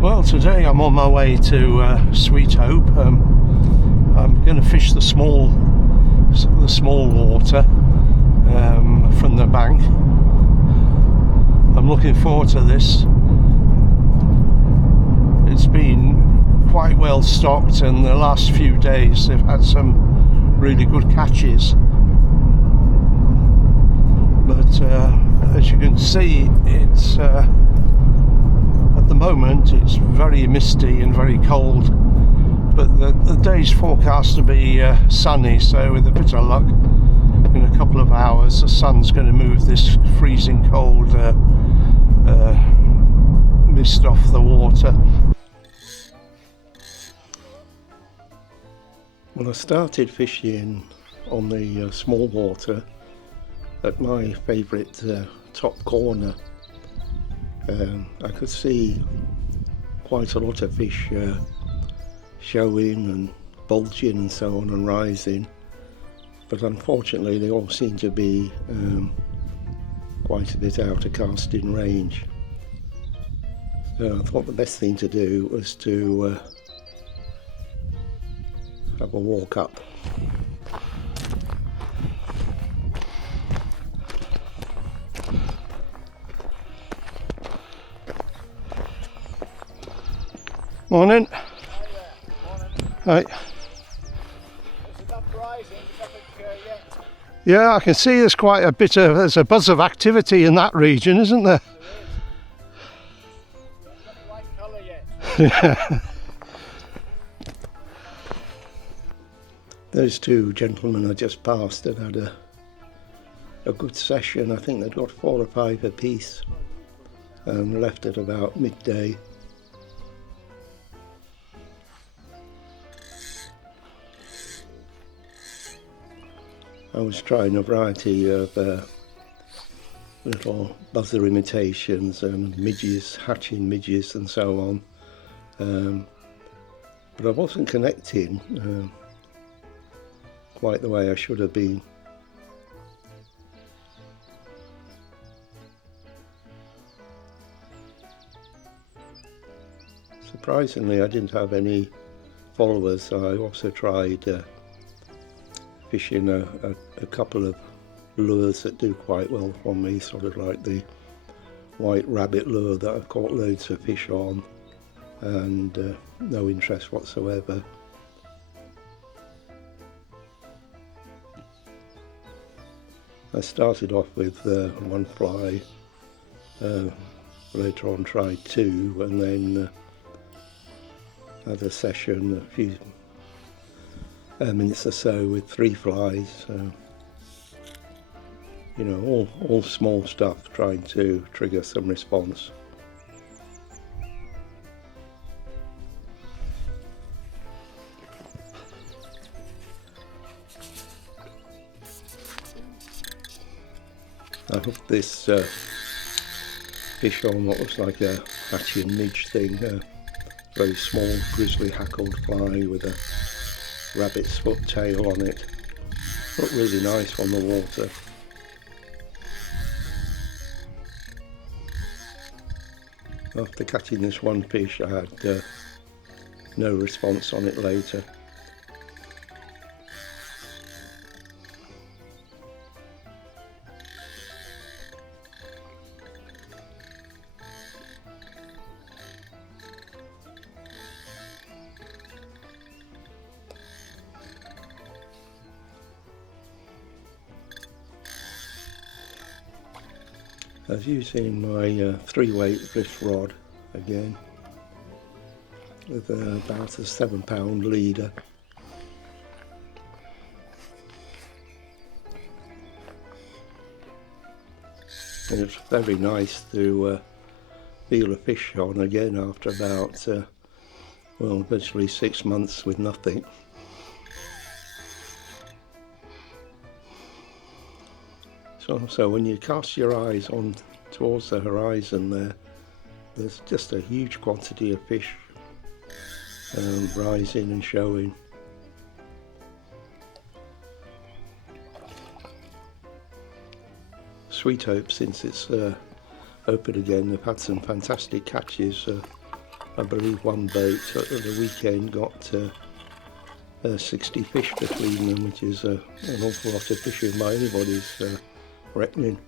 Well, today I'm on my way to Sweethope. I'm going to fish the small water from the bank. I'm looking forward to this. It's been quite well stocked, and the last few days they've had some really good catches. But as you can see, it's at the moment it's very misty and very cold, but the day's forecast to be sunny, so with a bit of luck in a couple of hours the sun's going to move this freezing cold mist off the water. Well, I started fishing on the small water at my favourite top corner. I could see quite a lot of fish showing and bulging and so on and rising, but unfortunately they all seem to be quite a bit out of casting range. So I thought the best thing to do was to have a walk up. Morning. Hi. Yeah, I can see there's quite a bit of, there's a buzz of activity in that region, isn't there? White colour yet. Yeah. Those two gentlemen I just passed had had a good session. I think they'd got 4 or 5 apiece and left at about midday. I was trying a variety of little buzzer imitations and midges, hatching midges and so on, but I wasn't connecting quite the way I should have been. Surprisingly, I didn't have any followers, so I also tried fishing a couple of lures that do quite well for me, sort of like the white rabbit lure that I've caught loads of fish on, and no interest whatsoever. I started off with one fly, later on tried 2, and then had a session a few minutes or so with 3 flies. You know, all small stuff, trying to trigger some response. I hooked this fish on what looks like a hatching midge thing, a very small grizzly hackled fly with a rabbit's foot tail on it. Looked really nice on the water. After catching this one fish, I had no response on it later. I was using my 3-weight drift rod again, with about a 7-pound leader. And it's very nice to feel a fish on again after about, well, virtually 6 months with nothing. So when you cast your eyes on towards the horizon there's just a huge quantity of fish rising and showing. Sweethope, since it's open again, they've had some fantastic catches. I believe one boat at the weekend got 60 fish between them, which is an awful lot of fishing by anybody's reckoning.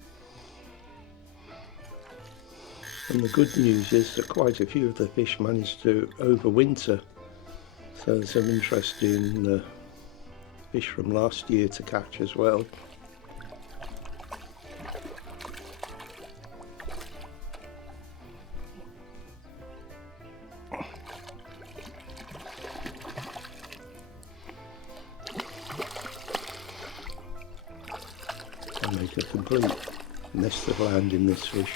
And the good news is that quite a few of the fish managed to overwinter, so there's some interesting fish from last year to catch as well. I make a complete nest of land in this fish.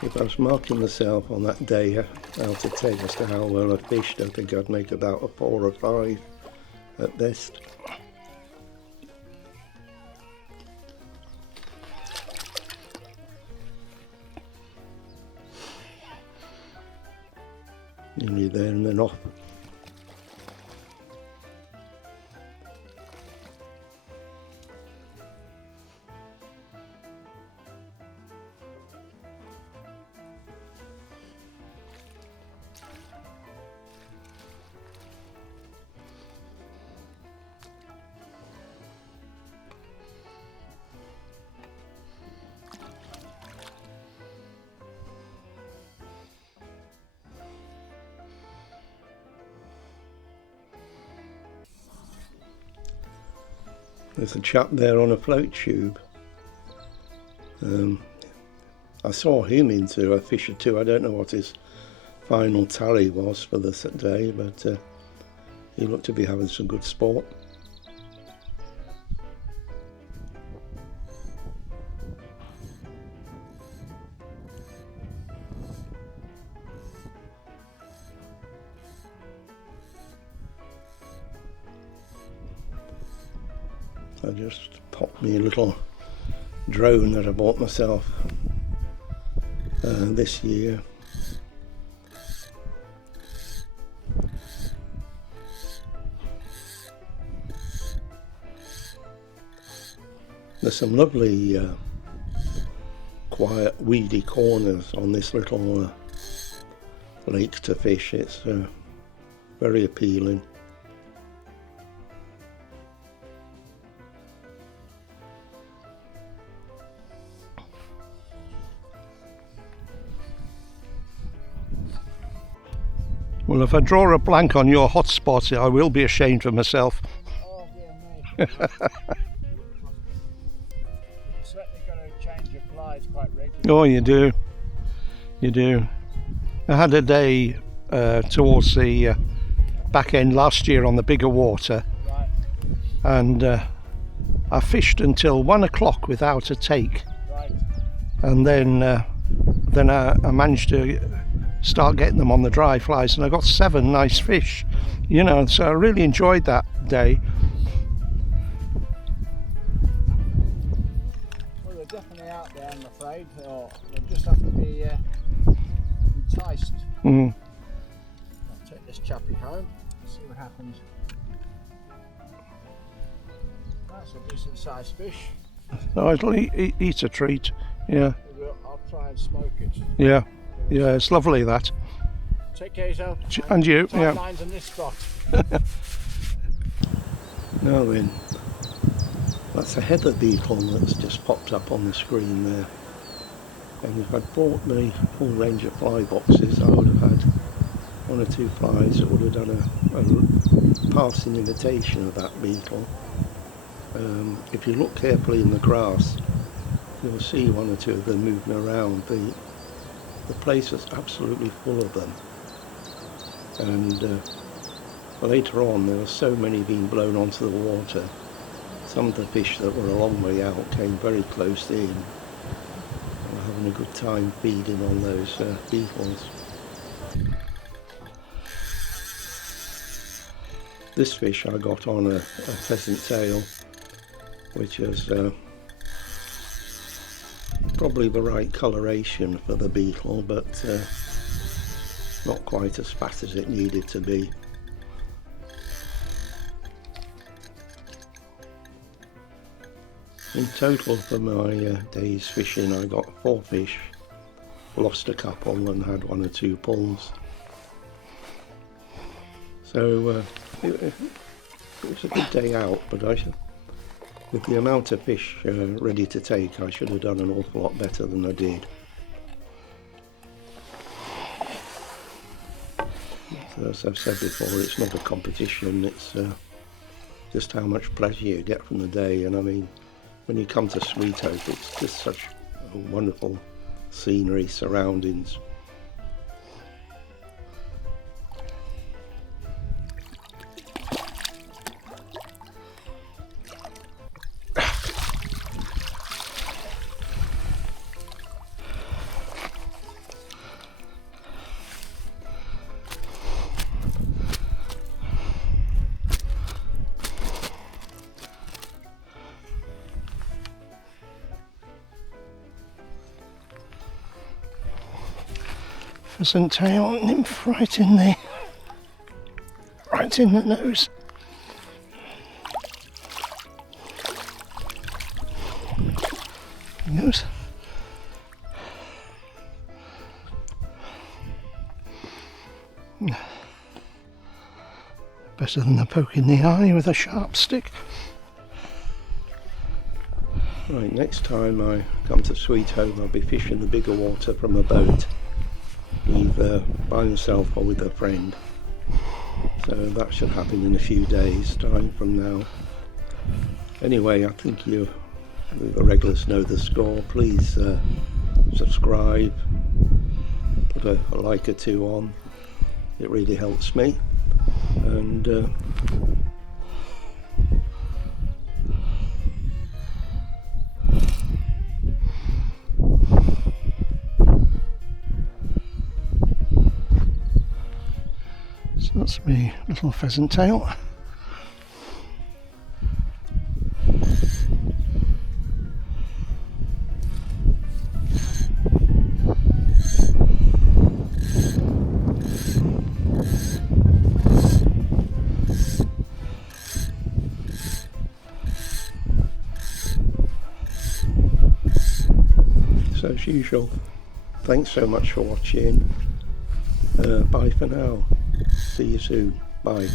If I was marking myself on that day out of 10 as to how well I fished, I think I'd make about a 4 or 5 at best. Nearly there and then off. There's a chap there on a float tube. I saw him into a fish or two. I don't know what his final tally was for this day, but he looked to be having some good sport. I just popped me a little drone that I bought myself this year. There's some lovely quiet weedy corners on this little lake to fish. It's very appealing. Well, if I draw a blank on your hotspot, I will be ashamed of myself. Oh, dear me. You've certainly got to change your flies quite regularly. Oh, you do. You do. I had a day towards the back end last year on the bigger water. Right. And I fished until 1 o'clock without a take. Right. And then I managed to start getting them on the dry flies, and I got 7 nice fish, you know, so I really enjoyed that day. Well, they're definitely out there, I'm afraid, or they just have to be enticed. I'll take this chappie home, see what happens. That's a decent sized fish. No, it'll eat a treat. Yeah. I'll try and smoke it. Yeah. Yeah, it's lovely that. Take care of yourself. And you, Tight yeah. lines on this spot. Now then, that's a heather beetle that's just popped up on the screen there. And if I'd bought my full range of fly boxes, I would have had 1 or 2 flies that would have done a passing imitation of that beetle. If you look carefully in the grass, you'll see 1 or 2 of them moving around. The place was absolutely full of them, and later on there were so many being blown onto the water. Some of the fish that were a long way out came very close in. We're having a good time feeding on those beetles. This fish I got on a pheasant tail, which is probably the right coloration for the beetle, but not quite as fat as it needed to be. In total for my day's fishing I got 4 fish, lost a couple and had 1 or 2 pulls. So it was a good day out, but with the amount of fish ready to take, I should have done an awful lot better than I did. So as I've said before, it's not a competition, it's just how much pleasure you get from the day. And I mean, when you come to Sweethope, it's just such a wonderful scenery, surroundings. Pheasant tail nymph right in the nose. Nose. Better than a poke in the eye with a sharp stick. Right, next time I come to Sweethope, I'll be fishing the bigger water from a boat, either by myself or with a friend. So that should happen in a few days' time from now. Anyway, I think the regulars know the score. Please subscribe, put a like or 2 on. It really helps me. And so that's my little pheasant tail. So as usual, thanks so much for watching. Bye for now. See you soon. Bye.